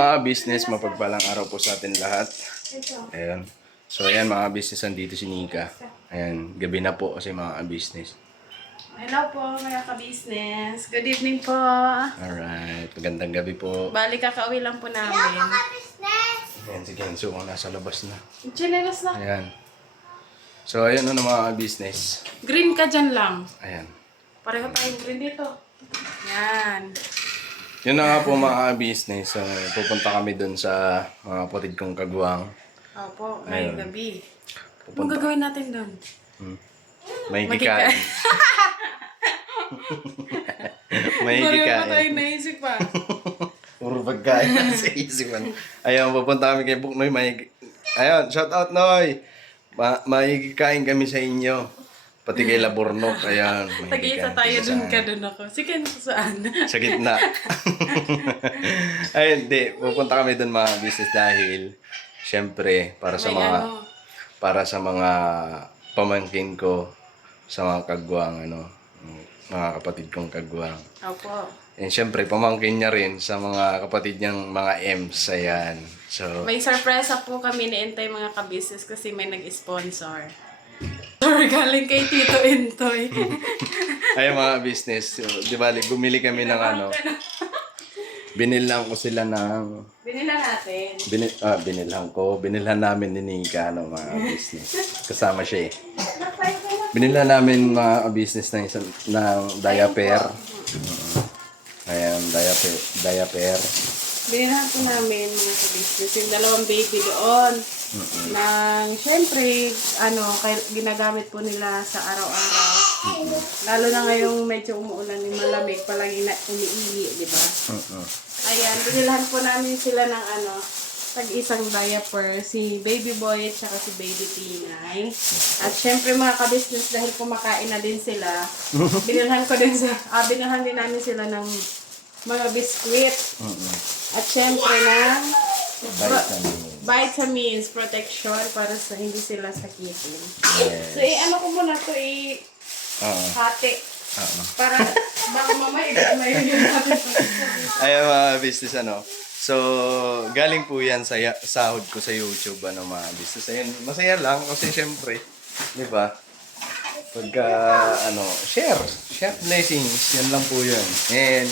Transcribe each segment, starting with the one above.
mga business, mapagpalang araw po sa atin lahat. Ayan. So ayan mga business, andito si Nika. Ayan, gabi na po kasi mga business. Hello po mga ka-business. Good evening po. Alright, magandang gabi po. Bali kakauwi lang po namin. Ayan si Kenzo, nasa labas na. Chinelas na. Ayan. So ayan na mga business. Green ka dyan lang. Ayan. Pareho tayong green dito. Yan. Yun na nga po mga business. So, pupunta kami dun sa mga kapatid kong kagwang. Opo, may Ayun. gabi. Anong Pupunta. gagawin natin doon? May Magkikain. kikain. May Pareho pa kikain. tayo naisip pa. Puro pagkain na sa isipan. Ayun, pupunta kami kay Buknoy. Ayun, shout out Noy. May kikain kami sa inyo. Pati kay Labornok. Ayun. may Tag-iisa kikain tayo kami dun sa- ka dun ako. Si Ken saan? Sa gitna. Ayun, di. Pupunta kami dun mga business dahil syempre, para sa May mga ano. para sa mga pamangkin ko, sa mga kagwang, mga kapatid kong kagwang. Opo. And syempre, pamangkin niya rin sa mga kapatid niyang mga M's. Ayan. So, May surpresa po kami ni-entay mga ka-business kasi may nag-sponsor. Galing kay Tito Entoy. ayun mga business. So, di ba, bumili kami ng binilhan ko sila ng Binila natin. binilhan namin ni Nika mga business. Kasama siya eh. Binilhan namin mga business ng diaper. Ayan, diaper. Binilhan po namin mga ka-business yung dalawang baby doon. Nang syempre, ginagamit po nila sa araw-araw. Lalo na ngayong medyo umuulan yung malamig, palagi na umiihi, di ba? Ayan, binilhan po namin sila ng tag-isang diaper, si baby boy at saka si baby Tinay. At syempre mga ka-business, dahil kumakain na din sila, binilhan din namin sila ng mga biskwit. At syempre ng vitamins, protection para sa hindi sila sakitin. Yes. So, ano ko muna to hati. Para baka mamaya may natin. Ayun mga business So, galing po yan sa sahod ko sa YouTube mga business. Ayun, masaya lang kasi syempre, di ba? Pagka share blessings, yan lang po yun. And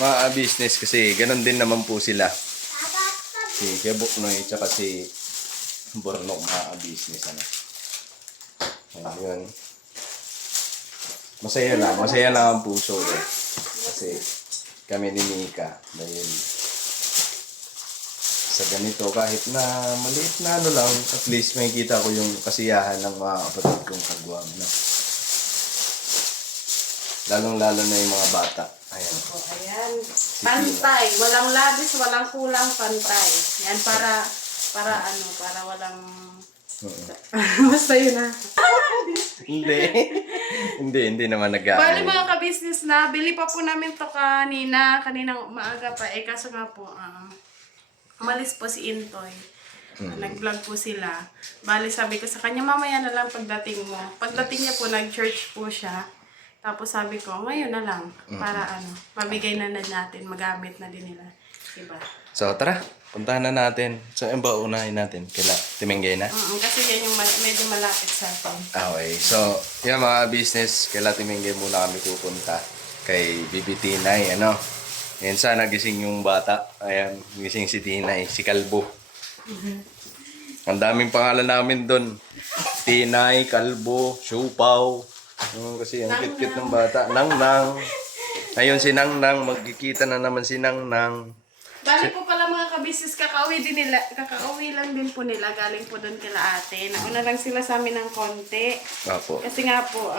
mga business kasi ganun din naman po sila. Si Kebuknoy tsaka si Bornok mga business Ayun. Masaya lang ang puso eh. Kasi kami ni Nika dahil sa ganito kahit na maliit na lang, at least makikita ko yung kasiyahan ng mga kapatid kong kagwang lalong-lalo na yung mga bata. Ayan. Ayan. Pantay. Walang labis, walang kulang, pantay. Yan para walang... Basta yun Hindi naman Bali mga ka-business na, bili pa po namin to kaninang maaga pa. Kaso nga po, umalis po si Intoy. Nag-vlog po sila. Bali sabi ko sa kanya, mamaya na lang pagdating mo. Pagdating niya po, nag-church po siya. Tapos sabi ko, ngayon na lang. Para mabigay na natin, magamit na din nila. Diba? So tara, puntahan na natin. So yung ba unahin natin? Kila Timengay na? Kasi yan yung medyo malapit sa atin. Okay, so yung mga business, kila Timengay muna kami pupunta. Kay Bibi Tinay, Ayan, sana gising yung bata. Ayan, gising si Tinay, si Kalbo. Ang daming pangalan namin doon. Tinay, Kalbo, Siupaw. Kasi ang cute-cute ng bata. Nang. Ayun si Nang. Magkikita na naman si Nang. Bali po pala mga ka-business, kakauwi lang din po nila, galing po doon kila ate. Nauna lang sila sa amin ng konti. Apo. Kasi nga po,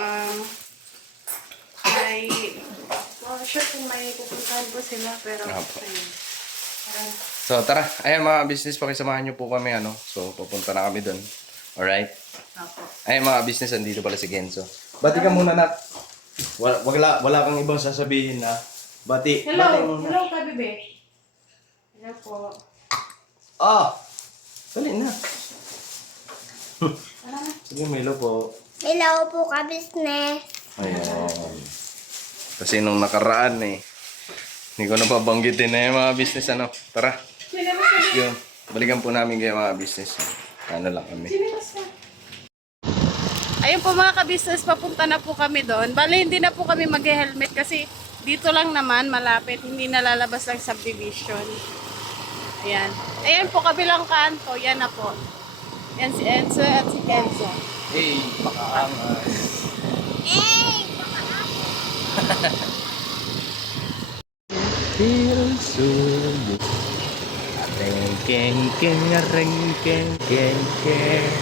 sure kung may pupuntahan po sila, pero ayun. So tara, ayan mga business, pakisamahan nyo po kami So pupunta na kami doon. Alright? Apo. Ayan mga business, andito pala si Genzo. Bati ka muna nak. Wala kang ibang sasabihin na. Bati. Hello ka bebe. Hello po. Dali na. Sige, Milo po. Hello po ka-business. Ayan. Kasi nung nakaraan hindi ko na pabanggitin na yung mga business Tara. Yun, balikan po namin kayo mga business. Ano lang kami. Ayun po mga ka-business, papunta na po kami doon. Bale, hindi na po kami mag-helmet kasi dito lang naman, malapit. Hindi nalalabas ng subdivision. Ayan. Ayan po, kabilang kanto. Yan na po. Yan si Enzo at si Kenzo. Hey, makaangas. Feel so good. Reng keng keng reng keng keng keng.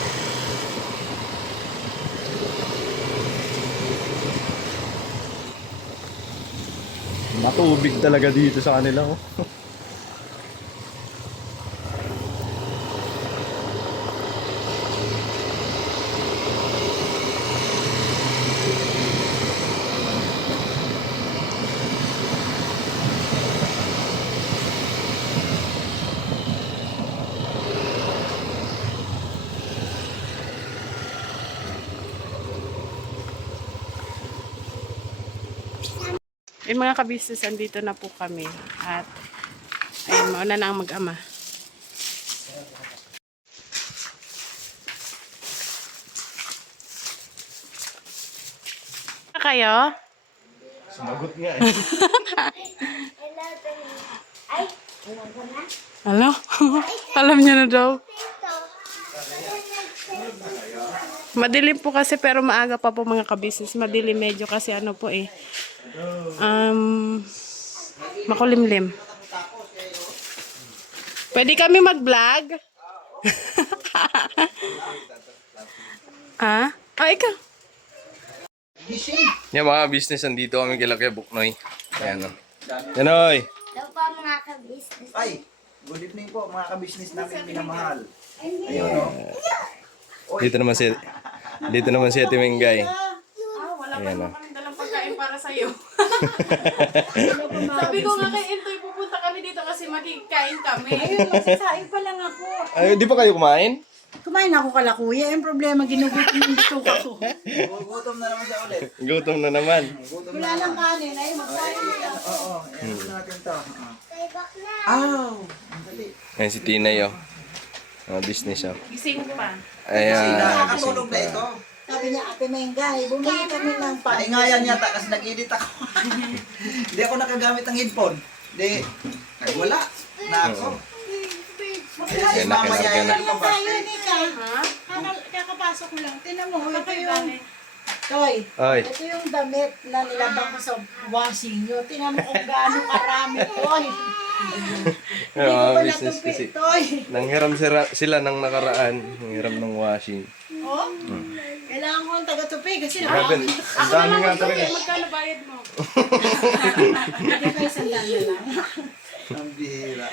Matubig talaga dito sa kanila, oh. Yung mga ka-business, andito na po kami. At ayun, mauna na ang mag-ama. Kayo? Sumagot nga eh. Ay, alam ko na. Ano? Alam niya na daw. Madilim po kasi pero maaga pa po mga ka-business. Madilim medyo kasi ano po eh. Makulimlim. Pwede kami mag-vlog? Ah? Ah, ikaw. Yan mga business, andito kami kila Kuya Buknoy. Ayan, oh. Yan, oy. Daw pa mga ka-business. Ay, good evening po mga ka-business namin minamahal. Ayun o. Dito naman si Ate Mengay. Wala pa Ayan, naman oh. kami dalang pagkain para sa'yo. Sabi ko nga kay Entoy, pupunta kami dito kasi magkikain kami. Magsasaing pa lang ako. Ay, di pa kayo kumain? Kumain ako kala kuya. Yung problema, ginugutom yung bituka ko. Gutom na naman siya ulit. Gutom na naman. Gutom Wala lang kanin. Ay, magsaing na lang. Oo, ayan natin to. Kaibak na. Aw, ang dali. Ayan si Tinay, oh. Mga business, oh. Gising pa. Ayan. Nakakatulog na ito. Sabi niya, Ate Mengay, bumili kami ng Paingayan yata kasi nag-edit ako. Hindi ako nakagamit ng headphone. Hindi. Ay, wala. Na ako. Ayan, Mamaya nakilag ka na. yan yung Tayo, birthday. Nika. Kakapasok ko lang. Tinan mo, ito yung... Toy, Ay. ito yung damit na nilabang ko sa washing nyo. Tinan mo kung gaano karami, Toy. Hindi ko Mga pa business natupi, kasi. Toy. Nanghiram sila ng nakaraan. Nanghiram ng washing. Oh, kailangan ko ang taga-tupi kasi Grabe. Ang dami nga talaga. Magkano bayad mo? Hindi ko isang daan na lang. Ang bihira.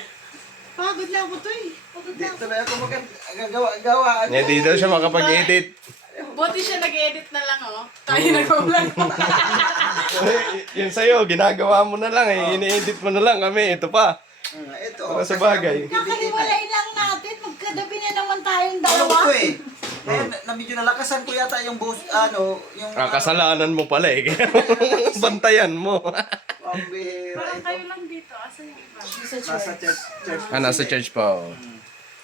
Pagod lang ako, Toy. Pagod lang. Dito na ako magagawa. Ngayon dito siya makapag-edit. Buti siya nag-edit na lang, oh. Tayo nag-vlog. Yun sa'yo, ginagawa mo na lang eh. Ini-edit mo na lang kami. Ito pa. Ito. Para sa bagay. Kakaliwalay lang natin. Magkadabi na naman tayong Alam dalawa. ko eh. Kaya na medyo nalakasan ko yata yung boss, yung... Kasalanan mo pala eh. Kaya bantayan mo. Ang bihira Parang ito. kayo lang dito. Asa yung iba? Nasa church. Nasa church pa. Oh.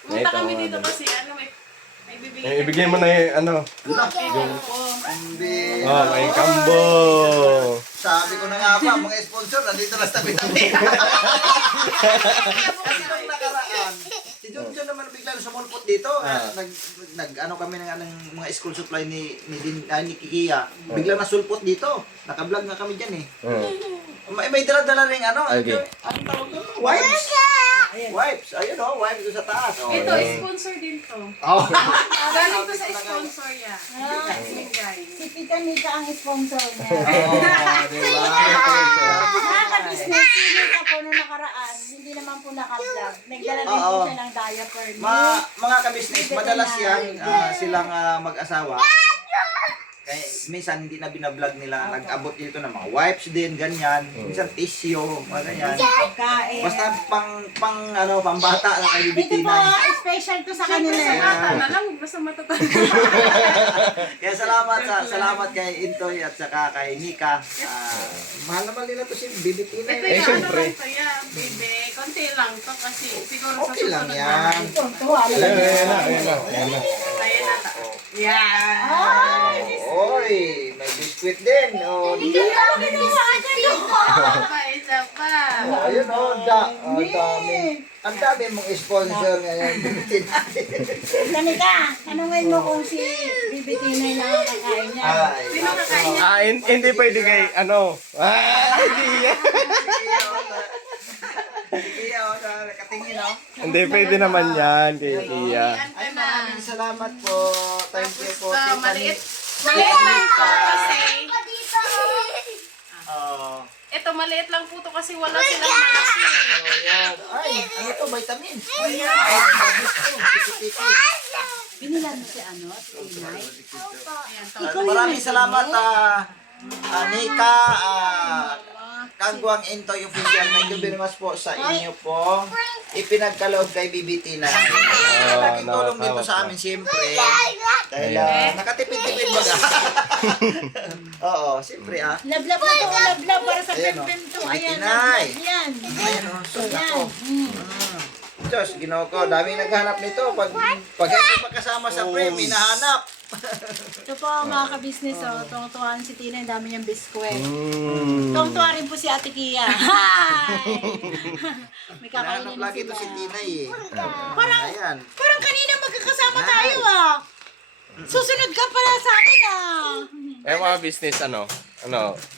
Punta kami dito kasi may bibigyan. Ibigay mo na yung Ang bihira. Oh, may kambo. Sabi ko na nga pa, mga sponsor, nandito lang sa tabi-tabi. Kasi nung nakaraan, si John naman bigla sumulpot dito. Nag-ano kami ng mga school supply ni Kikia. Bigla nasulpot dito. Naka-vlog nga kami dyan eh. May dala-dala ring ano. Okay. Anong tawag doon? Wipes. Wipes. Ayun o, wipes doon sa taas. Oh, Ito, ayun. sponsor din to. Oh. Galing to sa sponsor niya. Guys. Si Tita Nika ang sponsor niya. Diba? Mga ka-business, si Nika po nung nakaraan, hindi naman po naka-vlog. Nagdala din po Oo. siya ng diaper ni... Mga kabisnes, madalas yan silang mag-asawa. Kaya minsan hindi na binablog nila, nag-abot dito ng mga wipes din, ganyan. Minsan tissue, mga ganyan. Pagkain. Basta pang bata na kayo Ito po, bitinay. special to sa Siyempre kanila. sa bata na lang, basta matatanda. Kaya salamat kay Intoy at saka kay Nika. Mahal naman nila to si Bibi Tinay. Ito yung ano syempre. lang to, yeah, baby. konti lang to kasi siguro sa Okay lang susunod yan. Tuwa Ayan na, ayan na, ayan na. Ayan na. Yan. Oy, may biskwit din. Oh, Isa pa. ayun dami. Ang dami mong sponsor ngayon. Bibitin natin. Danica, tanungin mo kung si Bibi Tinay nakakakain niya. Ay, Sino kakain niya? Hindi pwede kay, ano. Hindi yan. Sige, nakatingin, oh. Hindi pwede naman yan kay Tia. Ay, maraming salamat po. Thank you po. Maliit. Maliit lang po kasi. Oh, Ito, maliit lang po to kasi wala silang malaki. yan. Ay, ano to? Vitamin. Ay, babis to. Tiki-tiki. Binilan mo si ano, si Inay. Maraming salamat, Nika, Kagwang Intoy Official. Thank you very much po sa inyo po. Ipinagkaloob kay BBT na. Malaking tulong dito sa amin, siyempre. Dahil nakatipid-tipid baga. Oo, siyempre Lablab na to, lablab para sa Ayan, oh. pempem to. Ayan, Tinay. lablab yan. Ayan o, sus ako. Diyos, ginawa ko. Daming naghanap nito. Pag hindi pa kasama sa frame, hinahanap. Ito po mga ka-business, oh. Tuwang-tuwaan si Tina, ang dami niyang biskwit. Mm. Tuwang-tuwa rin po si Ate Kia. Hi! May Hinahanap kakainin na lagi ito sila. si Tinay eh. Ayan. Parang kanina magkakasama tayo ah. Susunod ka pala sa akin ah. Eh mga business,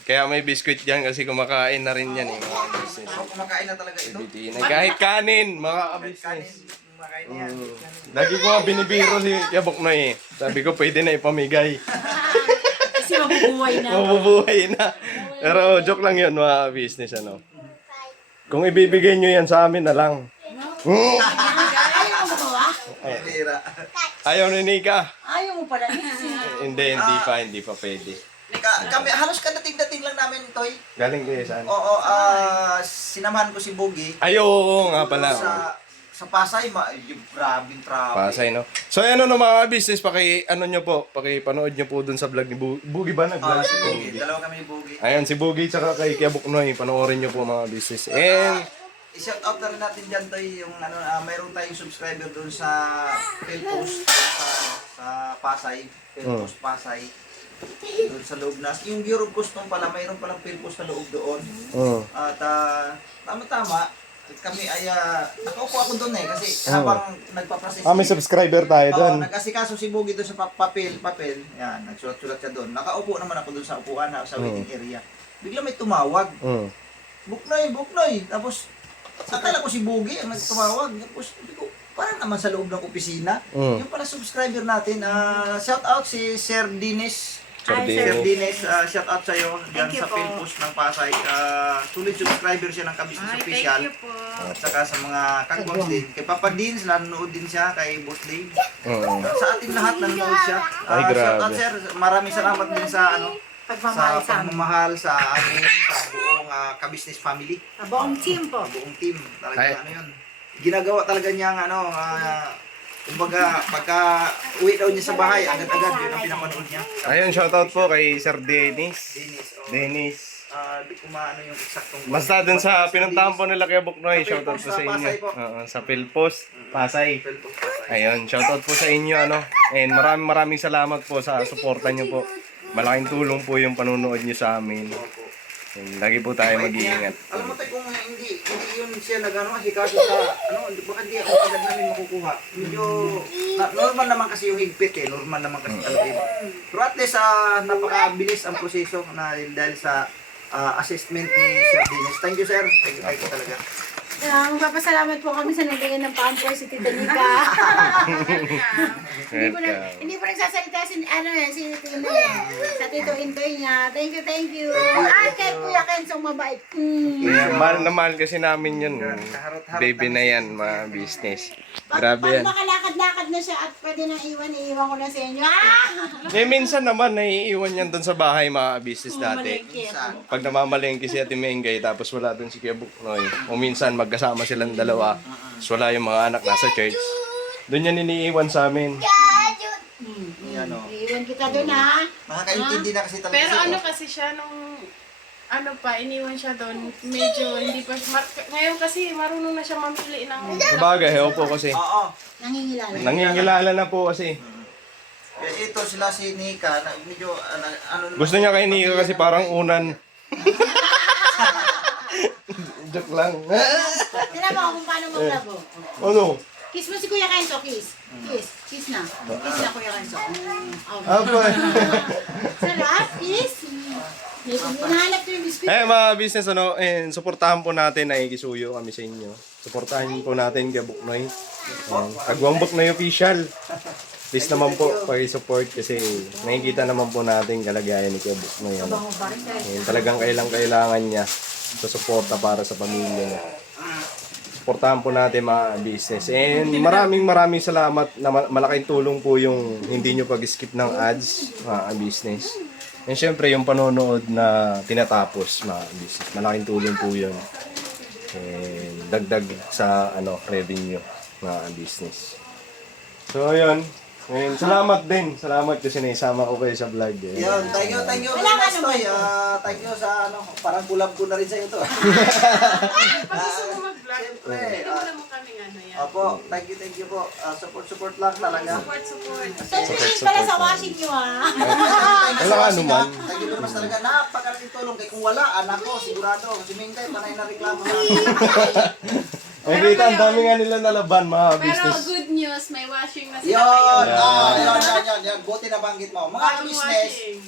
kaya may biscuit dyan kasi kumakain na rin yan mga business. So, kumakain na talaga ito. Bibitin. Kahit kanin, mga Kanin, business. kumakain na yan. Lagi ko nga binibiro si Yabok na eh. Sabi ko pwede na ipamigay. Kasi mabubuhay na. Mabubuhay na. Pero joke lang yun mga business Kung ibibigay nyo yan sa amin na lang. Ayaw mo ba? Pira. Ayaw ni Nika. Ayaw mo pala. Hindi pa pwede. Kami, halos kadating-dating lang namin, Toy. Galing kayo saan? Oo, sinamahan ko si Boogie. Ay, oo nga pala. Sa Pasay, yung grabing traffic. Pasay, no? So, ano mga business, pakipanood nyo po dun sa vlog ni Boogie ba? Nag-vlog Si si Boogie. Boogie. Dalawa kami ni Boogie. Ayan, si Boogie tsaka kay Kiabok Noy. Panoorin nyo po mga business. And, I-shout out na rin natin dyan, Toy, yung mayroon tayong subscriber doon sa Philpost sa Pasay. Philpost Pasay. Doon sa loob na. Yung Bureau of Custom pala, mayroon palang Philpost na loob doon. At tama-tama, kami ay nakaupo ako doon eh kasi habang nagpa-process. may subscriber tayo dun. Nag-asikaso si Boogie doon sa papel. Yan, nagsulat-sulat siya doon. Nakaupo naman ako doon sa upuan sa waiting area. Bigla may tumawag. Buknoy. Tapos akala ko si Boogie ang nagtumawag. Tapos sabi ko, parang naman sa loob ng opisina. Yung pala subscriber natin. Shout out si Sir Dines. Sir Dines, shout out sa'yo dyan sa Philpost ng Pasay. Solid subscriber siya ng Kabisnes Official. Thank you po. At saka sa mga kagwags din. Kay Papa Dins, nanonood din siya. Kay Boss Dave. Sa atin lahat nanonood siya. Ay, grabe. Shout out sir, maraming salamat din sa Pagmamahal sa sa amin. pagmamahal sa amin, sa buong Kabisnes family. Buong team po. Buong team. Ay. Talaga yun. Ginagawa talaga niyang kumbaga, pagka uwi daw niya sa bahay, agad-agad yun ang pinapanood niya. Ayun, shoutout po kay Sir Dennis. Dennis, Dennis. di ko maano yung eksaktong... Basta dun sa pinuntahan po nila kay Buknoy, shoutout po sa inyo. Pasay po. Sa Philpost, Pasay. Philpost Pasay. Ayun, shoutout po sa inyo, And maraming salamat po sa suporta nyo po. Malaking tulong po yung panunood nyo sa amin. And lagi po tayo mag-iingat. Alam mo tayo kung hindi yun siya asikaso sa baka hindi ako agad namin makukuha. Medyo normal naman kasi yung higpit normal naman kasi talaga. Pero at least napakabilis ang proseso dahil sa assessment ni Sir Dennis. Thank you sir. Thank you talaga. Magpapasalamat po kami sa nagbigay ng pamper si Tita Nika. Hindi po nagsasalita si Tita sa Tito Intoy niya. Thank you. At kay Kuya Kensong mabait. Yeah, mahal na mahal kasi namin yun. Baby na yan, mga business. Grabe Pag yan. makalakad-lakad na siya at pwede nang iwan ko na sa inyo. Minsan naman, naiiwan yan dun sa bahay, mga business dati. Pag namamalengke si Ate Mengay, tapos wala dun si Kuya Buknoy. O minsan, magkasama silang dalawa. Tapos wala yung mga anak nasa church. Doon yan iniiwan sa amin. Yan o. Iwan kita doon ha. Nakakaintindi na kasi talaga Pero siya. ano kasi siya nung ano pa, iniwan siya doon. Medyo hindi pa, ngayon kasi marunong na siya mamili ng... Sabagay, opo kasi. Oo. Nangingilala. Nangingilala na po kasi. Ito sila si Nika, medyo ano Gusto niya kay Nika kasi parang unan. Joke lang. Tira mo kung paano maglabo. Ano? Kiss mo si Kuya Kenzo, kiss. Kiss. Kiss na. Kiss na, Kuya Kenzo. Okay. Apa? Sarap, kiss. Hinahanap ko yung biscuit. Mga business, suportahan po natin na ikisuyo kami sa inyo. Suportahan po natin kay Buknoy. Kagwang Buknoy official. Please naman po, pag-support kasi nakikita naman po natin kalagayan ni Kuya Buknoy. Talagang kailangan niya sa suporta para sa pamilya niya. Suportahan po natin mga business. And maraming salamat na malaking tulong po yung hindi nyo pag-skip ng ads, mga business. And syempre yung panonood na tinatapos, mga business. Malaking tulong po yun. And dagdag sa revenue, mga business. So ayun. And salamat din. Salamat kasi naisama ko kayo sa vlog. Yun, thank you Wala ka Mastoy. naman. Thank you sa parang kulab ko na rin sa iyo to. Pag gusto mo mag-vlog, Siyempre. pwede mo naman kaming yan. Opo, thank you po. Support lang talaga. Support. Thank pala sa washing nyo, ah. Wala ka anuman. Thank you mas talaga. Napakalaking tulong. Kaya kung wala, anak ko, sigurado. Si Mingkay, panay na reklamo na. Ay, kita, ang dami nga nila nalaban, mga Pero business. good news, may washing na sila Yun, ngayon. yan. Buti na banggit mo. Mga Bagong business, washing.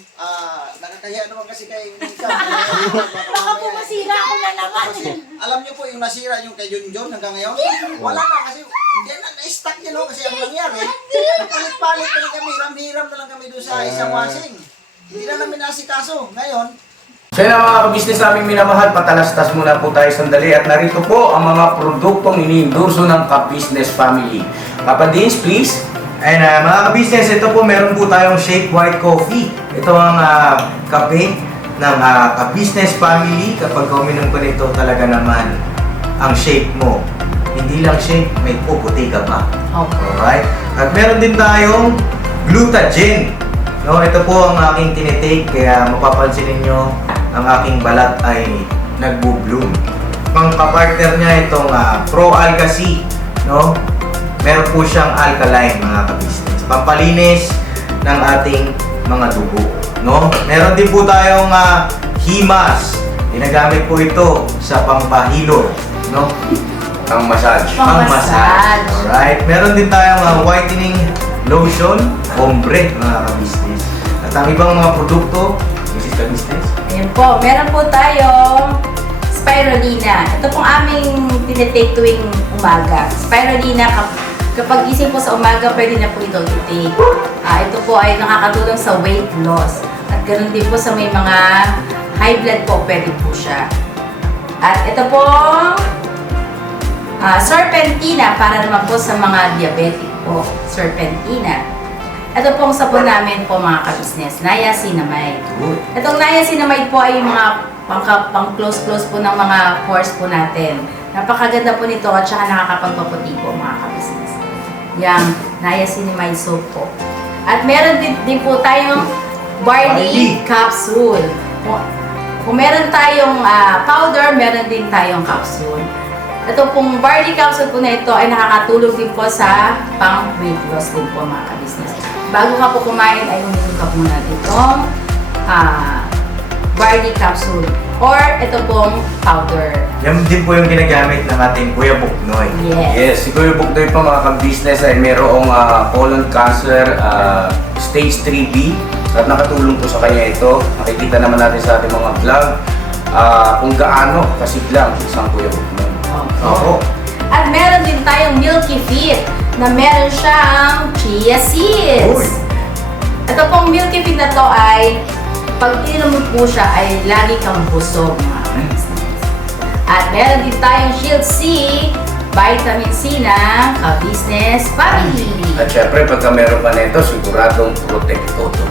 nakakahiya naman kasi kay Mika. Baka po masira ako na naman. Kasi, alam niyo po yung nasira yung kay Junjun hanggang ngayon, wala na kasi yan na-stuck yun kasi ang nangyari. Palit-palit na lang kami, hiram-hiram na lang kami doon sa isang washing. Hindi na namin nasikaso. Ngayon, So yun mga kabisnes naming minamahal, patalastas muna po tayo sandali at narito po ang mga produktong iniendorso ng Ka-Business Family. Papa Dins, please. And mga ka-business, ito po meron po tayong Shake White Coffee. Ito ang kape ng Ka-Business Family. Kapag uminom ko nito talaga naman ang shake mo. Hindi lang shake, may puputi ka pa. Alright? At meron din tayong Glutagen. No, ito po ang aking tinitake kaya mapapansin niyo ang aking balat ay nagbo-bloom. Pang kapartner niya itong Pro Alga C, no? Meron po siyang alkaline mga ka-business. Pampalinis ng ating mga dugo, no? Meron din po tayong Himas. Ginagamit po ito sa pampahilot, no? Ang massage. Pang-massage. Alright. Meron din tayong whitening lotion, ombre mga ka-business. At ang ibang mga produkto, Mrs. Ka-business. Ayan po, meron po tayong spirulina. Ito pong aming tinitake tuwing umaga. Spirulina, kapag gising po sa umaga, pwede na po ito i-take. Ito po ay nakakatulong sa weight loss. At ganoon din po sa may mga high blood po, pwede po siya. At ito pong serpentina, para naman po sa mga diabetic po. Serpentina. Ito pong sabon namin po mga ka-business, niacinamide. Itong niacinamide po ay yung mga pang-close-close po ng mga pores po natin. Napakaganda po nito at saka nakakapagpaputi po mga ka-business. Yung niacinamide soap po. At meron din po tayong barley capsule. Kung meron tayong powder, meron din tayong capsule. Ito pong barley capsule po na ito ay nakakatulong din po sa pang-weight loss din po mga ka-business. Bago ka po kumain ay uminom ka muna itong barley capsule or ito pong powder. Yan din po yung ginagamit ng ating Kuya Buknoy. Yes. Yes, si Kuya Buknoy pa mga ka-business ay mayroong colon cancer stage 3B at nakatulong po sa kanya ito. Nakikita naman natin sa ating mga vlog kung gaano kasiglang isang Kuya Buknoy. Opo. At meron din tayong Milky Fit na meron siyang chia seeds. Uy. Ito pong Milky Fit na to ay pag ininom mo po siya ay lagi kang busog mga ka-business. At meron din tayong Shield C, vitamin C na Ka-Business Family. At syempre, pagka meron ka nito, siguradong protect todo.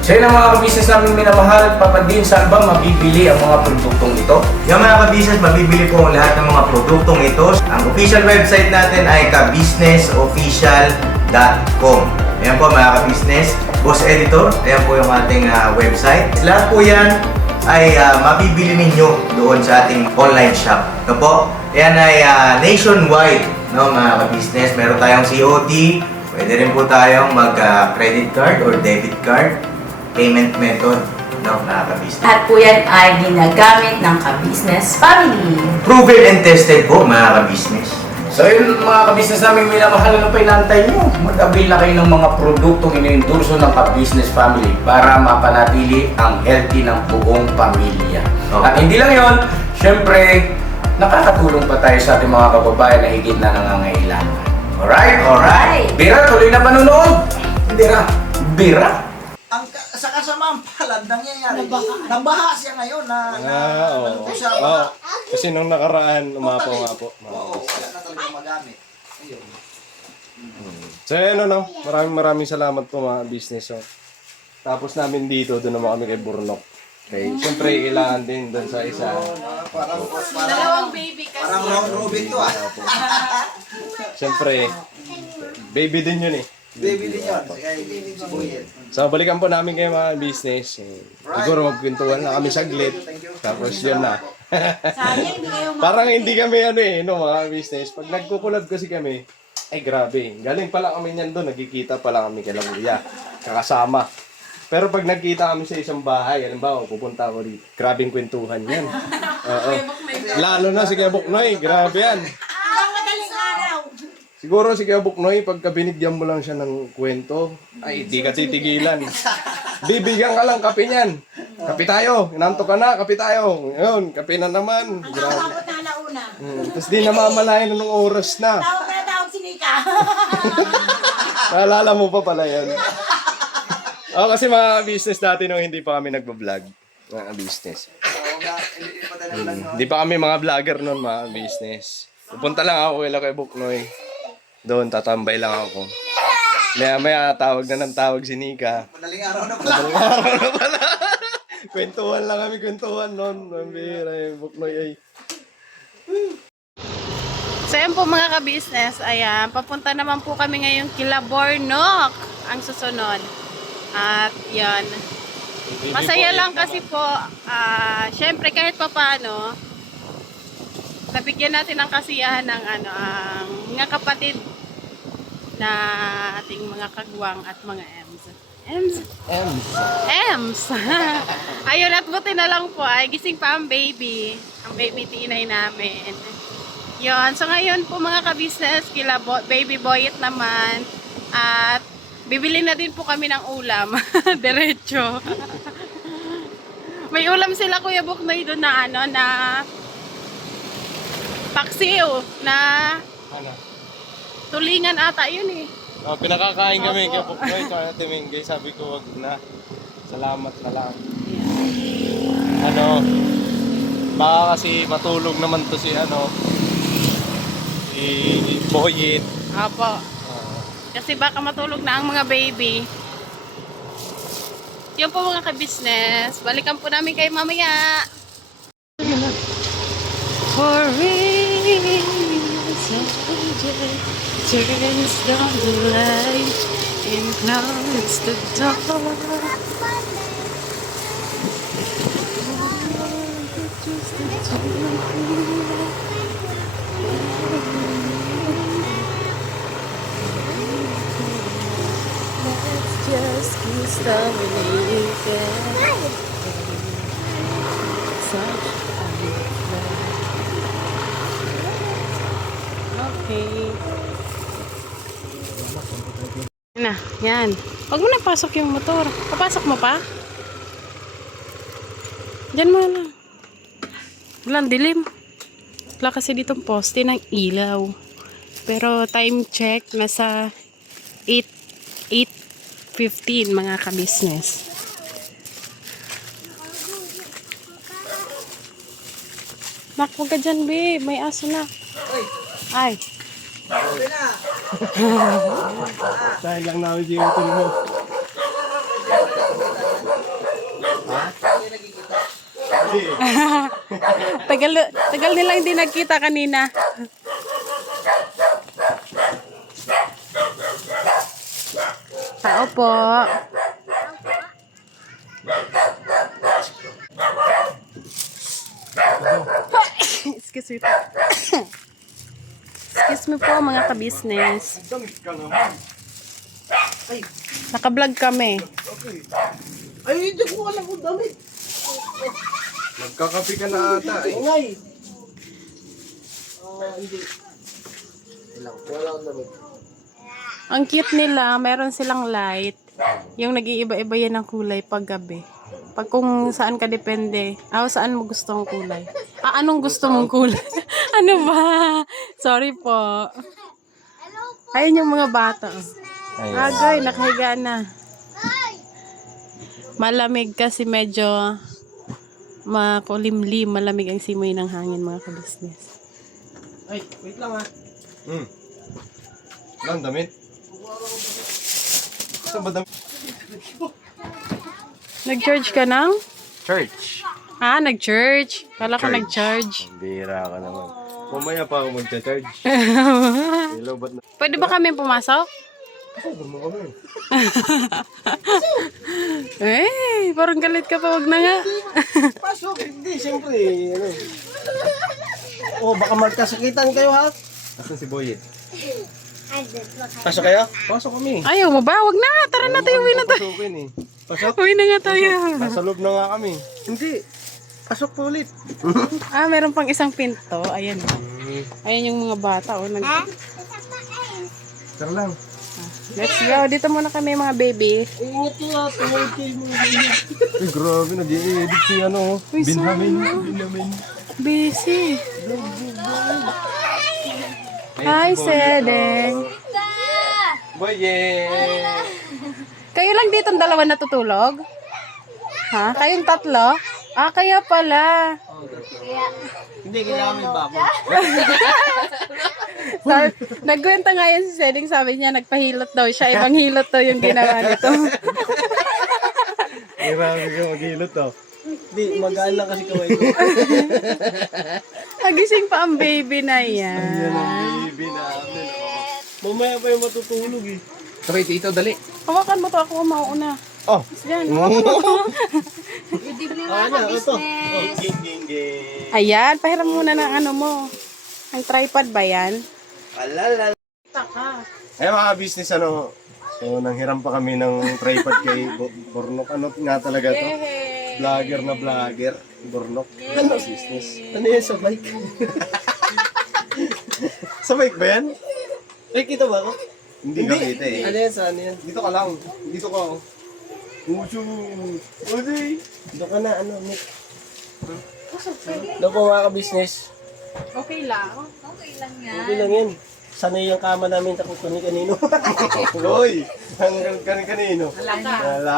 So yun ang mga ka-business namin minamahal. Papa Din, saan ba mabibili ang mga produktong ito? Yung mga ka-business, mabibili po ang lahat ng mga produktong ito. Ang official website natin ay kabusinessofficial.com. Ayan po mga ka-business. Boss Editor, ayan po yung ating website. Lahat po yan ay mabibili ninyo doon sa ating online shop. No po? Yan ay nationwide, no, mga ka-business. Meron tayong COD, pwede rin po tayong mag-credit card or debit card payment method, no, mga ka-business. At po yan ay ginagamit ng ka-business family. Proven and tested po, mga ka-business. So yun mga ka-business namin, minamahal na pa inantay nyo. Mag-avail na kayo ng mga produktong iniendorso ng ka-business family para mapanatili ang healthy ng buong pamilya. Okay. At hindi lang yun, syempre, nakakatulong pa tayo sa ating mga kababayan na higit na nangangailangan. Alright? Alright. Bira, tuloy na panonood. Bira. Bira. Sa kasamaang palad, nangyayari. Nabaha siya ngayon na Oo. ano po siya, Oo. Kasi nung nakaraan, umapo nga po. Oo, wala na talaga magamit. Ayun. So ano no, maraming salamat po mga business. So, tapos namin dito, doon naman kami kay Burnok. Okay, siyempre kailangan din doon sa isa. Parang Dalawang baby kasi. parang round robin to ah. Siyempre, baby din yun eh. Baby din yun. Kaya hindi si Boyet. So balikan po namin kayo mga business. Siguro magkwentuhan na kami saglit. Tapos yun na. Sayang, hindi kayo Parang hindi kami ano eh, no, mga business. Pag nagkukulab kasi kami, ay grabe. Galing pala kami niyan doon, nagkikita pala kami kay Lamuya. Kakasama. Pero pag nagkita kami sa isang bahay, halimbawa, pupunta ako dito. Grabing kwentuhan yan. Oo. Lalo na si Kuya Buknoy, grabe yan. Ang madaling araw. Siguro si Kuya Buknoy, pagka binigyan mo lang siya ng kwento, ay di ka titigilan. Bibigyan ka lang kape niyan. Kape tayo, inantok ka na, kape tayo. Ngayon, kape na naman. Ang Grabe. nakakapot na alauna. Tapos di namamalayan na ng oras na. Tawag na tawag si Nika. Naalala mo pa pala yan. Oo, kasi mga business dati nung hindi pa kami nagbablog. Mga business. Oo nga, hindi pa talaga lang no. Hindi pa kami mga vlogger noon, mga business. Pupunta lang ako kay Buknoy. Doon, tatambay lang ako. Maya tawag na ng tawag si Nika. Madaling araw na pala. Araw na pala. Kwentuhan lang kami, kwentuhan noon. Mambira eh, Buknoy ay. So yun po mga ka-business, ayan, papunta naman po kami ngayon kila Burnok ang susunod. At yan, masaya lang kasi po, syempre kahit pa paano, nabigyan natin ng kasiyahan ng ang mga kapatid na ating mga kagwang at mga Ems. Ems! Ayun, at buti na lang po, ay gising pa ang baby tinay namin. Yon, so ngayon po mga ka-business, kila baby Boyet naman, at bibili na din po kami ng ulam. Diretso. May ulam sila Kuya Buknoy doon na ano, na paksiw, na Ano? tulingan ata yun eh. Oh, pinakakain kami kay Buknoy sa Timingay. Sabi ko, wag na. Salamat na lang. Ano, baka kasi matulog naman to si si Boyet. Apo. Kasi baka matulog na ang mga baby. Yun po mga ka-business. Balikan po namin kayo mamaya. For real, turns down the light and clouds the dark. Just kiss the okay. Na, yan. Huwag mo na pasok yung motor. Papasok mo pa? Diyan mo lang. Walang dilim. Wala kasi ditong poste ng ilaw. Pero time check, nasa 8:15 mga ka-business. Nak, huwag ka dyan, babe. May aso na. Ay. Dahil lang namin si Utol mo. tagal nila hindi nagkita kanina. Tao po. Sit. Excuse me po mga ka-business. Naka-vlog kami. Ay, hindi ko alam kung damit. Nagkakapi ka na ata eh. Ngay. Hindi. Wala akong damit. Ang cute nila, meron silang light. Yung nag-iiba-iba yan ng kulay pag gabi. Pag kung saan ka depende. Saan mo gusto ng kulay? Anong gusto mong kulay? Ano ba? Sorry po. Ayun yung mga bata. Agay, nakahiga na. Malamig kasi medyo makulimlim, malamig ang simoy ng hangin mga ka-business. Ay, wait lang ha. Lang damit. Saan ba damit? Nag-charge ka ng? Church. Nag-church. Kala ko Charge. nag-charge. Bira ka naman. Mamaya pa ako mag-charge. Hello, ba't na? Pwede ba kami pumasok? Parang galit ka pa, wag na nga. Pasok, hindi, siyempre. Ano. Oh, baka magkasakitan kayo ha? Asan si Boyet? Pasok kayo? Pasok kami. Ayaw mo ba? Wag na. Tara na tayo. Uwi na tayo. Pasukin eh. Uwi na nga tayo. Nasa loob na nga kami. Hindi. Pasok po ulit. Meron pang isang pinto. Ayan. Ayan yung mga bata. Tara lang. Let's go. Dito muna kami mga baby. Ingat ko nga. Tumawag kayo mga ganyan. Ay, grabe. Nag-i-edit si ano. Uy, Binhamin. sorry. Binhamin. Busy. Hi, Sedeng. Boyet. Kayo lang dito ang dalawa natutulog? Ha? Kayong tatlo? Kaya pala. Hindi, kailangan may bako. Nagkwenta nga yan si Seding, sabi niya nagpahilot daw siya. Ibang hilot daw yung ginawa nito. Grabe ka mag-hilot oh. Hindi, magaan lang kasi kaway ko. Nagising pa ang baby na yan. Baby namin. Mamaya pa yung matutulog eh. Okay, tito, dali. Hawakan mo to, ako mauuna. Oh. Yan. Good evening mga Ito. ka-business. Ging. Ayan, pahiram muna ng ano mo. Ang tripod ba yan? Alala. Taka. Ay mga business ano. So nanghiram pa kami ng tripod kay Bornok. Ano nga talaga to? Vlogger na vlogger. Bornok. Ano business? Ano yan sa bike? Sa bike ba yan? Ay, kita ba ako? Hindi ka kita eh. Ano yan? Saan yan? Dito ka lang. Dito ka. Uso. Uy. Doon ka na, ano, Nick. Doon po mga ka-business. Okay lang. Okay lang yan. Okay lang yan. Sanay yung kama namin takot kanino. Uy. Hanggang kanino. Wala.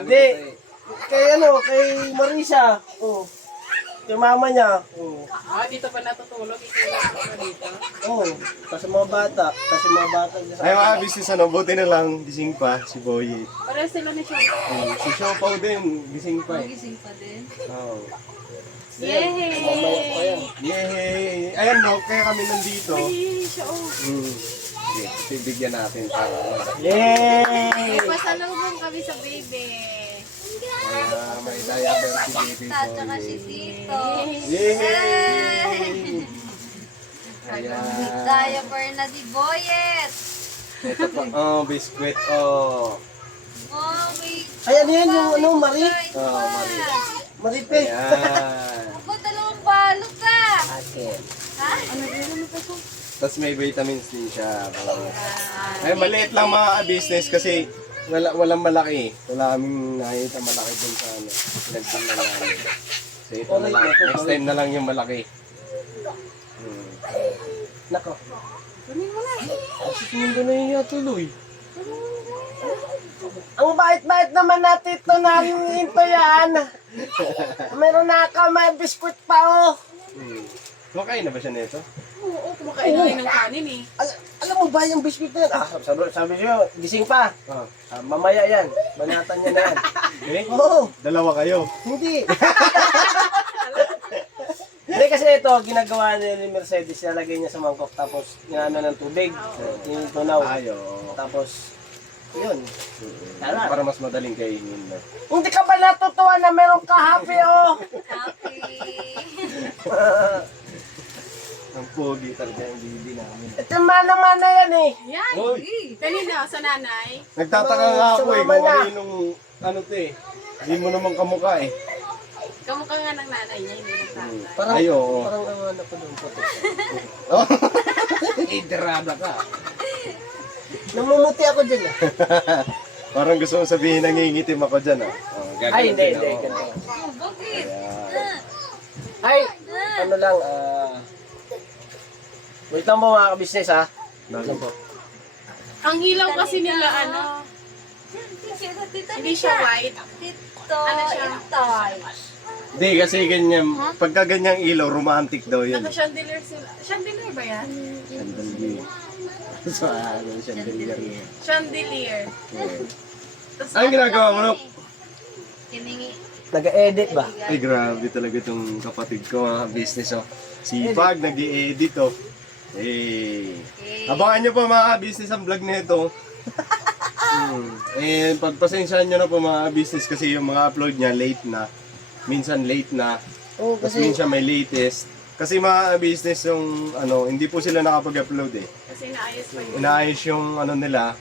Hindi. Kay kay Marisa. Oh. Kay mama niya. Oh. Dito pa natutulog. Ikilang ka dito. Oh. Kasi mga bata. Dyan sa Ay mga business ano. Buti na lang. Gising pa si Boy. Pareho sila ni Sean. Si Siopaw din. Gising pa eh. Gising pa din. Oh. Yay! Yay! Ayan no, kaya kami nandito. Yay! Siya Okay, bibigyan natin sa Yay! Pasalubong kami sa baby. may diaper si baby At saka si boy. Tito. Yay! Ayan. Diaper na si Boyet. Ito pa, oh, biskwit, oh. Oh, may... Ay, ano yan yung ano, Marie? Oh, Marie. Maripe. Ayan. Ako, dalawang balot ka. Okay. Ha? Tapos may vitamins din siya. Ay, maliit lang mga business kasi walang malaki. Wala kaming nakita malaki dun sa ano. Nagsin na namin. So ito na lang. Next time na lang yung malaki. Nako. Kasi mundo na yung tuloy. Ang bait-bait naman natin ito namin ito yan. Meron na ka, may biskuit pa oh. Kumakain na ba siya nito? Oo, kumakain na rin ng kanin eh. Alam mo ba yung biskuit na yan? Sabi siya, gising pa. Oh. Mamaya yan. Banatan niya na yan. Okay? Oo. Dalawa kayo. Hindi. Hindi kasi ito, ginagawa ni Mercedes, nalagay niya sa mangkok tapos inaano ng tubig, tinutunaw. Ayo. Tapos Yun. Tara. Para mas madaling kainin na. Hindi ka ba natutuwa na meron ka happy, oh? Ang pogi talaga yung bibi namin. Ito mana-mana yan eh. Yan. Kanina, sa nanay. Nagtataka nga ako eh, Sumama kung na. kaninong ano to eh. Hindi mo naman kamukha eh. Kamukha nga ng nanay niya, hindi ng tatay. Parang, Ay, oo. parang ang ano ko doon. Idraba ka. Namumuti ako dyan ah. Parang gusto mo sabihin nangingitim ako dyan ah. Oh, gagawin Ay, hindi, din hindi. ako. Ganito. Ayan. Ay, ano lang, wait lang po mga ka-business ha. Lang po. Ang ilaw kasi nila, ano, hindi siya white. Ano siya? Hindi, kasi ganyan. Pagka ganyang ilaw, romantic daw yun. Naka-chandelier sila. Chandelier ba yan? Chandelier. So, ano, chandelier yun. Chandelier. Tapos, Anong ginagawa mo, Nok? Nag-edit ba? Ay, grabe talaga itong kapatid ko, mga business oh. Sipag, nag-i-edit oh. Abangan nyo po mga business ang vlog nito. And pagpasensyahan nyo na po mga business kasi yung mga upload niya late na. Minsan late na. Oo, Tapos kasi minsan may latest. Kasi mga business yung ano, hindi po sila nakapag-upload eh. kasi naayos pa yun. Inaayos yung ano nila.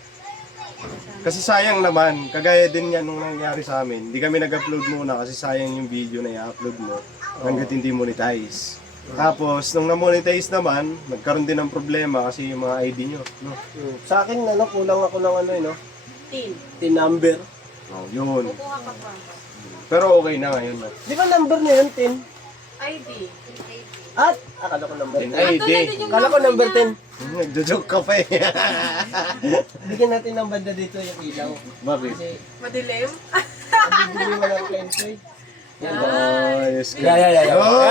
Kasi sayang naman, kagaya din yan nung nangyari sa amin. Hindi kami nag-upload muna kasi sayang yung video na i-upload mo hanggat hindi monetize. Tapos, nung na-monetize naman, nagkaroon din ng problema kasi yung mga ID nyo. No? sa akin, ano, kulang ako ng ano, no? Tin. Tin number. Oh, yun. Kukuha ka pa. Pero okay na ngayon. No? Di ba number na yun, tin? ID. At, akala ko number 10. ID. Akala ko number 10. Nagjo-joke ka pa eh. Bigyan natin ng banda dito yung ilaw. Bakit? Kasi, Madilim. bibili mo ng claims eh. Ayos ka. Yeah. Oh!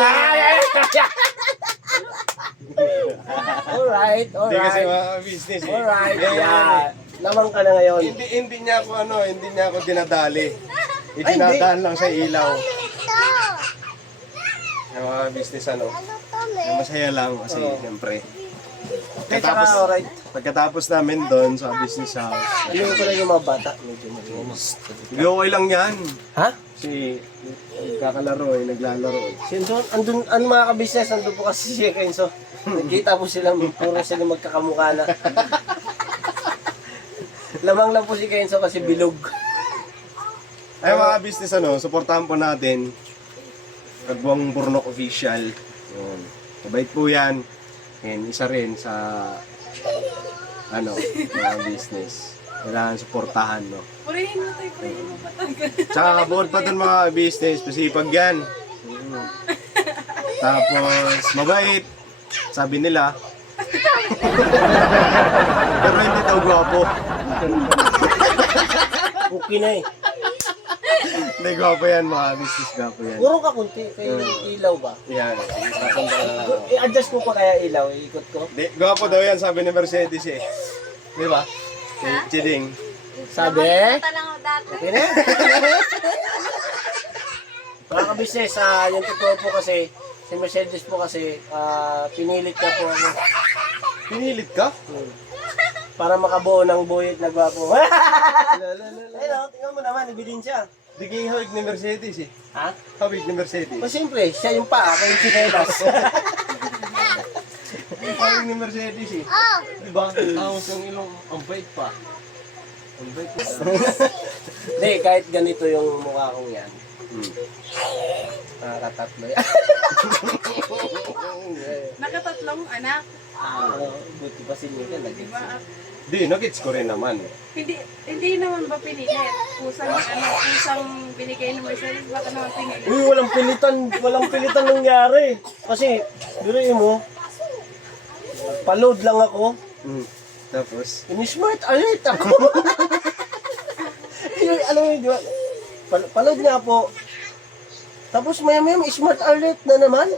Alright, Hindi kasi alright. mga business eh. Alright, Eh, yeah. Naman ka na ngayon. Hindi niya ako hindi niya ako dinadali. Idinadaan lang sa ilaw. Yung mga business yung masaya lang kasi siyempre. Alright. Pagkatapos namin doon sa business house, Ano ko lang yung mga bata? Medyo mag-iwas. hindi okay lang yan. Ha? Kasi nagkakalaro naglalaro eh. Sinso, andun, ano mga ka-business, andun po kasi si Kenzo. Nagkita po silang, puro sila magkakamukha na. Lamang lang po si Kenzo kasi bilog. Ay mga business suportahan po natin. Kagwang Burnok Official. Yun. Mabait po yan. And isa rin sa mga business. Kailangan suportahan, no? Purihin mo tayo, purihin mo pa tayo. Tsaka bukod pa dun mga business, pasipag yan. Tapos, mabait. Sabi nila. Pero hindi daw gwapo. Okay na eh. Hindi gwapo yan, mga business gwapo yan. Puro ka kunti, kayo ilaw ba? Yan. I-adjust ko pa kaya ilaw, iikot ko. Di, gwapo daw yan, sabi ni Mercedes eh. Di ba? Chiding. Sabi? Okay na? Mga ka-business, yung totoo po kasi, si Mercedes po kasi, pinilit ka po ako. Pinilit ka? Para makabuo ng buhit na gwapo. Ayun, tingnan mo naman, ibilin siya. Di kayo hawig ni Mercedes eh. Ha? Hawig ni Mercedes. O siyempre, siya yung paa, ako yung chinelas. Hawig ni Mercedes eh. Diba? Tapos yung ilong, ang bait pa. Ang bait pa. Hindi, kahit ganito yung mukha kong yan. Nakakatatlo yan. Nakatatlong anak. Buti pa si Mika, Diba? Di, nagets ko rin naman. Hindi naman ba pinilit? Kusang binigay ng Mercedes, baka naman pinilit. Uy, walang pilitan nangyari. Kasi, biruin mo, paload lang ako. Tapos? In-smart alert ako. Alam mo yun, di ba? Paload nga po. Tapos maya-maya may smart alert na naman.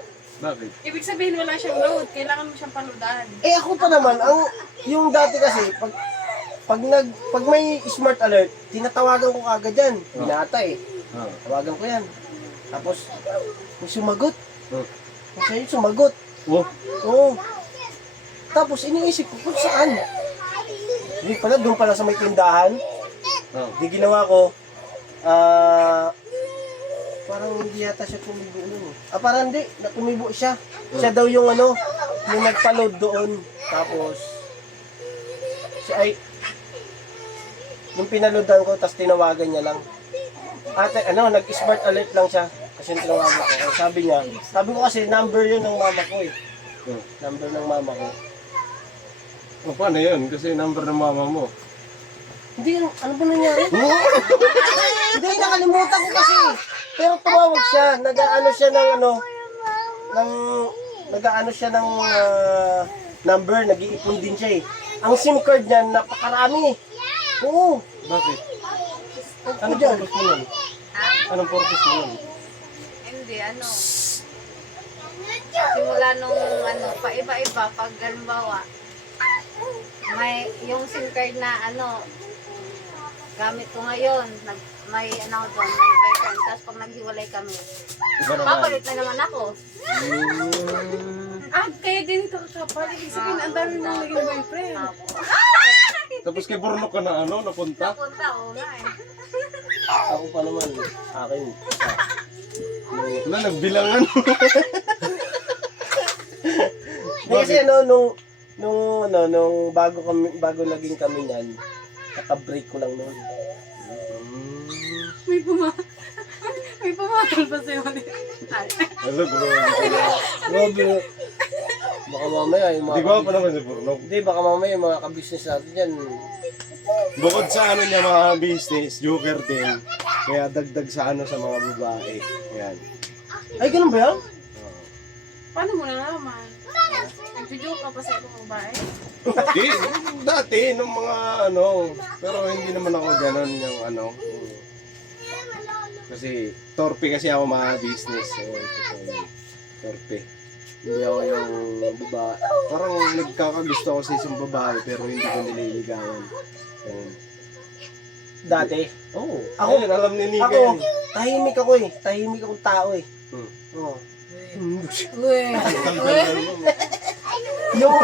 Bakit? Ibig sabihin wala siyang load, kailangan mo siyang paludan. Eh ako pa naman, yung dati kasi, pag may smart alert, tinatawagan ko kagad yan. Binata eh. Tawagan ko yan. Tapos, may sumagot. Kasi sumagot. Oo. Tapos iniisip ko kung saan. Hindi pala, doon pala sa may tindahan. Di ginawa ko, parang hindi yata siya kumibo nun. Parang hindi, kumibo siya. Siya daw yung yung nagpa-load doon. Tapos, siya ay, yung pinaloadan ko, tapos tinawagan niya lang. Nag-smart alert lang siya. Kasi tinawagan ko. Sabi ko kasi, number yun ng mama ko eh. Number ng mama ko. O, paano yun? Kasi number ng mama mo. Hindi, ano ba nangyari? Hindi, nakalimutan ko kasi. Pero tumawag siya, nag-aano siya ng number, nag-iipon din siya eh. Ang SIM card niya, napakarami eh. Oo. Bakit? Ano purpose mo nun? Anong purpose mo nun? Hindi, simula nung paiba-iba, pag halimbawa, may yung SIM card na gamit ko ngayon, may doon, may boyfriend, tapos pag naghiwalay kami, papalit na naman ako. Kaya ganito ka kapal. Ibig sabihin, ang dami mong naging boyfriend. Tapos kay Borno ka na napunta? Napunta, oo nga eh. Ako pa naman, akin. Wala, nagbilangan. Hindi kasi nung bago naging kami niyan, kaka-break ko lang noon. May pumatol pa sa'yo. Hello, bro. Grabe. Baka mamaya yung Di ba pa naman si Borno? Hindi, baka mamaya yung mga ka-business natin yan. Bukod sa niya mga business, joker din. Kaya dagdag sa sa mga babae. Yan. Ay, ganun ba yan? Paano mo na naman? Nagjo-joke ka pa sa ibang babae? Dati, nung mga pero hindi naman ako ganun yung Kasi, torpe kasi ako mga business. Torpe. Hindi ako yung babae. Parang nagkakagusto ako sa isang babae pero hindi ko nililigawan. Dati? Oo. Ako, alam ni Nika Ako, yan. tahimik ako eh. Tahimik akong tao eh. Oo. Yung,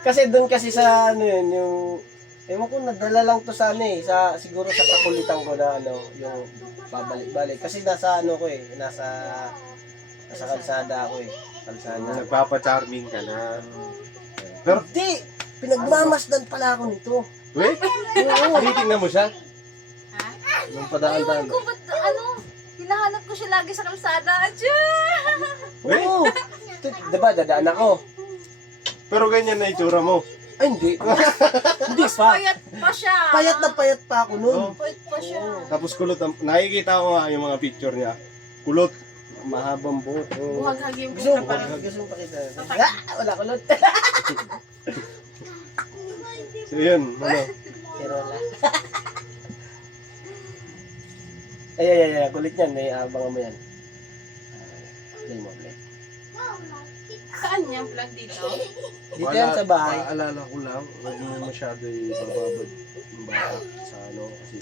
kasi doon kasi sa yung ewan ko, nadala lang to sa siguro sa kakulitan ko na yung babalik-balik. Kasi nasa ko eh, nasa kalsada ako eh. Kalsada. Nagpapa-charming ka na. Pero di, pinagmamasdan pala ako nito. Wait? Tinitingnan mo siya? Nung padaan-daan. Ko ba't hinahanap ko siya lagi sa kalsada. Oo. Diba, dadaan ako. Pero ganyan na itsura mo. Ay, hindi. Hindi pa. Payat pa siya. Payat na payat pa ako noon. Payat pa siya. Tapos kulot. Nakikita ko nga yung mga picture niya. Kulot. Mahabang buhok. Buhag-hag yung Gusto buhok mo na parang... gusto mo pakita. Wala ko nun. So yun, Pero wala. Ay, kulit yan. May abangan mo yan. Play mo, play. Saan niya plug dito? Dito yan sa bahay. Paalala ko lang, huwag mo masyado ibababad yung bata sa kasi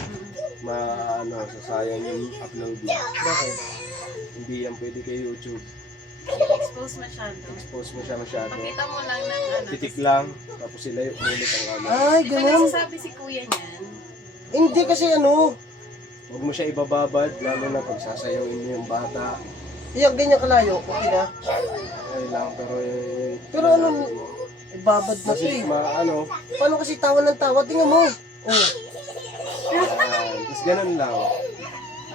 sasayang yung upload mo. Bakit? Hindi yan pwede kay YouTube. Expose masyado. Expose mo siya masyado. Pakita mo lang ng Titik lang, tapos sila yung ulit ang camera. Ay, Di ba ganun. nagsasabi si kuya niyan? Hindi kasi Huwag mo siya ibababad, lalo na pag sasayawin mo yung bata. yung ganyan kalayo, okay na. Okay lang, pero Pero ibabad na kasi siya. Paano Kasi tawa ng tawa? Tingnan mo. Oh. Tapos ganun lang.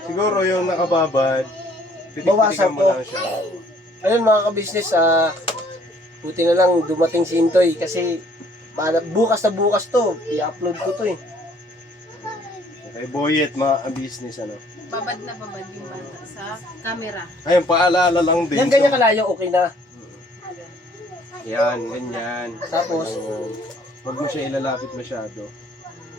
Siguro yung nakababad, Bawasan titik-titigan mo ko. lang siya. Ayun mga ka-business, buti na lang dumating si Intoy kasi bukas na bukas to, i-upload ko to eh. Okay, Boyet, mga business Babad na babad yung bata sa camera. Ayun, paalala lang din. Yan ganyan kalayo, okay na. Yan, ganyan. Tapos, Huwag mo siya ilalapit masyado.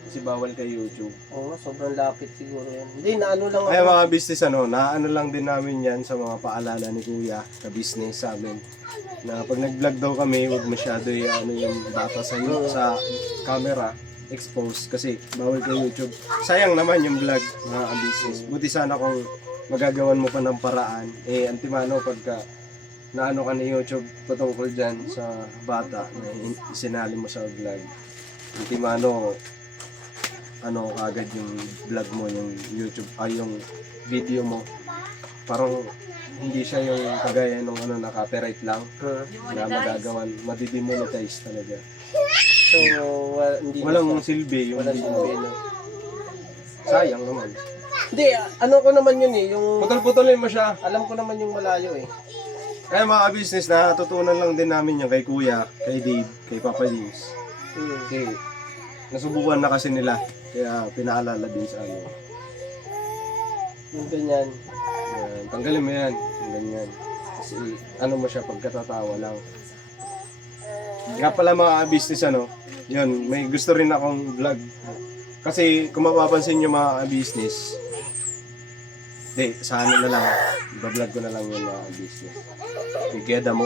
Kasi bawal kay YouTube. sobrang lapit siguro yan. Hindi, naano lang ako. Ay mga business naano lang din namin yan sa mga paalala ni Kuya, ka-business sa amin. Na pag nag-vlog daw kami, huwag masyado yung bata sa camera, expose kasi bawal kay YouTube. Sayang naman yung vlog mga business. Buti sana kung magagawan mo pa ng paraan. Antimano pagka naano ka ni YouTube patungkol dyan sa bata na isinali mo sa vlog. Antimano ano agad yung vlog mo, yung YouTube, yung video mo. Parang hindi siya yung kagaya nung ano na copyright lang na magagawan, madidemonetize talaga. So, hindi Walang silbi yung walang video silbi, mo. no? Sayang naman. Hindi, ano ko naman yun eh, yung Putol-putulin mo siya. alam ko naman yung malayo eh. Kaya mga business, natutunan lang din namin yan kay Kuya, kay Dave, kay Papa James. Kasi nasubukan na kasi nila, kaya pinaalala din sa amin. Yung ganyan. Yan, tanggalin mo yan, yung ganyan. Kasi ano mo siya, pagkatatawa lang. Nga pala mga business yun, may gusto rin akong vlog. Kasi kung mapapansin nyo mga business, sa ano na lang, iba-vlog ko na lang yung mga business. Bigeda mo.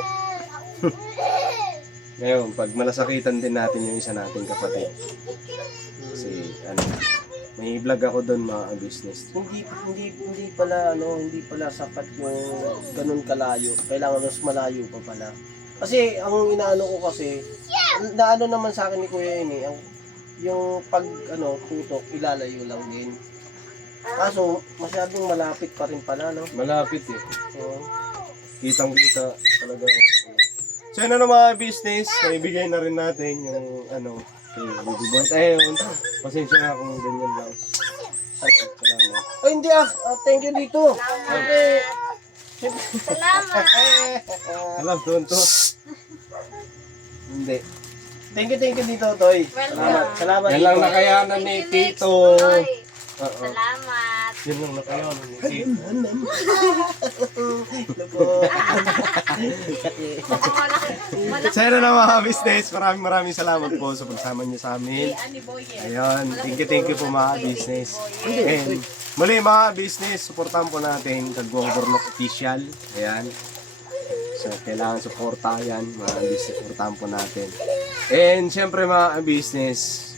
Ngayon, pag malasakitan din natin yung isa nating kapatid. Kasi may vlog ako doon mga business. Hindi pala sapat yung ganun kalayo. Kailangan mas malayo pa pala. Kasi ang inaano ko kasi, naano naman sa akin ni Kuya yun eh, yung pag tutok, ilalayo lang din. Kaso, masyadong malapit pa rin pala, no? Malapit eh. Oo. Kitang-kita talaga. So yun mga business, naibigay na rin natin yung kay Baby Boy. Ayun, pasensya na kung ganyan lang. Salamat. Ay, hindi thank you dito. Okay. Salamat. Alam, tonto. Hindi. Thank you dito, Toy. Salamat Yan lang dito. nakayanan ni Tito. Oo. Salamat. Yan lang nakayanan ni Tito. Sana na mga business, maraming salamat po sa pagsama niyo sa amin. Ayun, thank you po mga business. And muli mga business, supportan po natin Kagwang Bornok Official. Ayan. So, kailangan suporta yan, mga business, supportan po natin. And syempre mga business,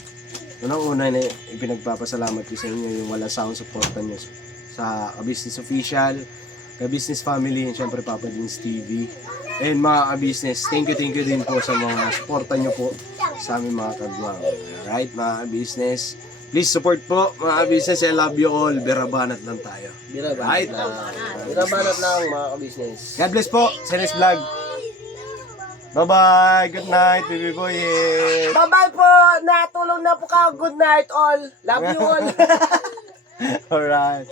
unang-una na ipinagpapasalamat ko sa inyo yung wala sound supportan nyo sa Business Official, Ka-Business Family, and syempre Papa Jeans TV. And mga business, thank you din po sa mga supportan nyo po sa aming mga kagwang. Alright mga business, please support po mga business. I love you all. Birabanat lang tayo. Birabanat lang. Birabanat lang mga ka-business. God bless po sa next vlog. Bye-bye. Good night, baby boy. Bye-bye po! Natulong na po ka. Good night all. Love you all. Alright.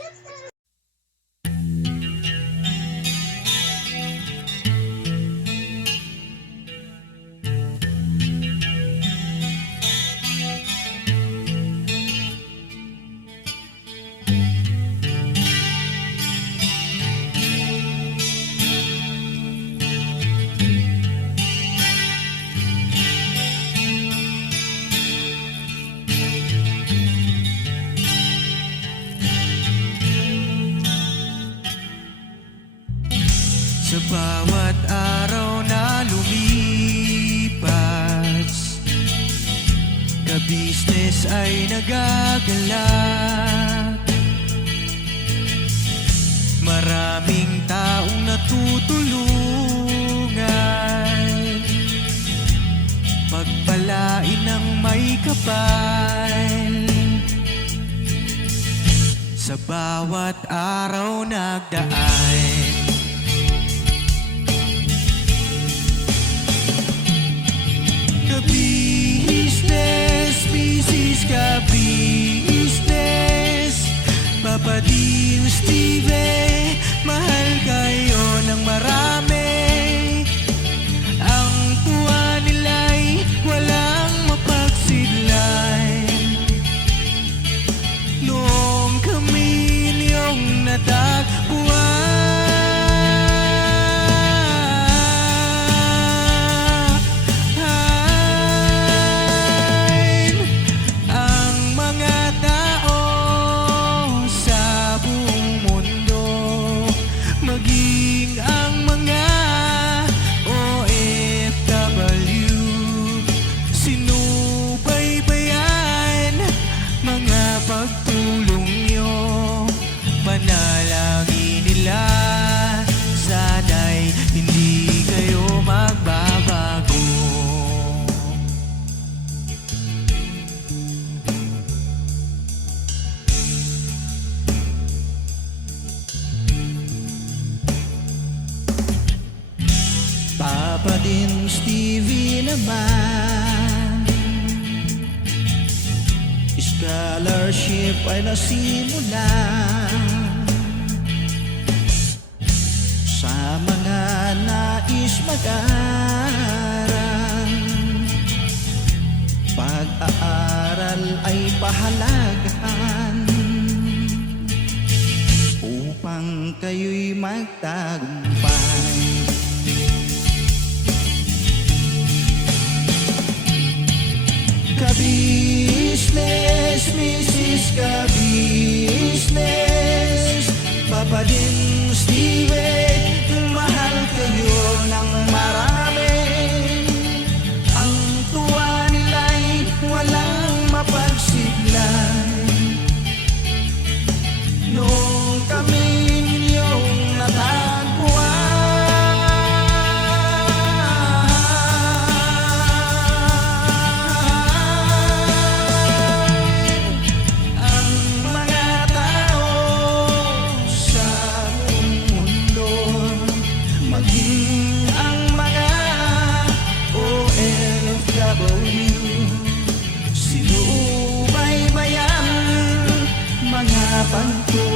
Sa bawat araw na lumipas, ka-business ay nagagalak. Maraming taong natutulungan, pagpalain ng may kapal. Sa bawat araw nagdaan, ka-business, Papa Dio, Steve, mahal kayo ng marami. Ang tuwa nila'y walang mapagsidlan. Noong kami niyong natagpuan, scholarship ay nasimula sa mga nais mag-aral. Pag-aaral ay pahalagahan upang kayo'y magtagumpay. Ka-business, Mrs. Ka-business, Papa din Steve, mahal kayo ng marami. Ang tuwa nila'y walang mapagsiglay. Nung kami ninyong natagpuan, sinubaybayan mga pagtuloy.